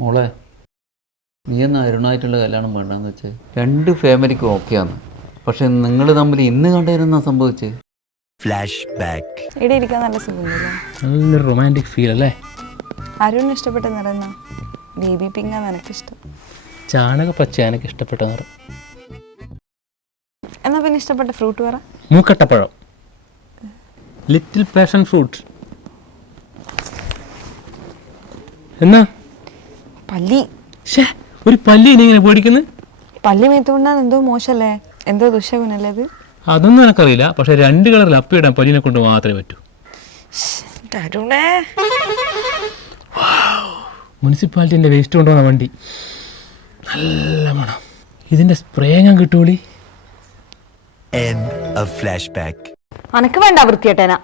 മോളെ നീ എന്നാ അരുണായിട്ടുള്ള കല്യാണം വേണ്ടെന്ന് വെച്ച് 2 ഫാമിലിക്കും ഓക്കെയാണ്. പക്ഷെ നിങ്ങൾ തമ്മിൽ ഇന്ന് കണ്ടായിരുന്നാ സംഭവിച്ചത്. Flash back. ഇവിടെ ഇരിക്കാൻ നല്ല സുഖമില്ലല്ലോ. നല്ല റൊമാൻറ്റിക് ഫീൽ അല്ലേ? അരുൺ ഇഷ്ടപ്പെട്ട നിറന്നാ ബേബി പിങ്കാ നിനക്കിഷ്ടം. ചാണകപ്പച്ച എനിക്ക് ഇഷ്ടപ്പെട്ട നിറം. എന്നാ പിന്നെ ഇഷ്ടപ്പെട്ട ഫ്രൂട്ട് പറ. മൂക്കട്ടപ്പഴം, ലിറ്റിൽ പാഷൻ ഫ്രൂട്ട്. എന്നാ പല്ലി. ഒരു പല്ലി ഇനി ഇങ്ങനെ പേടിക്കുന്നത്? പല്ലി മേത്തുകൊണ്ടാണ് എന്തോ മോശല്ലേ, എന്തോ ദുശകുനല്ലേ അത്? അതൊന്നും എനിക്കറിയില്ല. പക്ഷെ 2 കളറിൽ അപ്പിയിടാൻ പല്ലിനെ കൊണ്ട് മാത്രമേ പറ്റൂ. മുനിസിപ്പാലിറ്റിന്റെ വേസ്റ്റ് കൊണ്ടുവന്ന വണ്ടി നല്ല മണം. ഇതിന്റെ സ്പ്രേ ഞാൻ കിട്ടൂലി. End of flashback. അനക്ക് വേണ്ട വൃത്തിയേട്ടേനാ.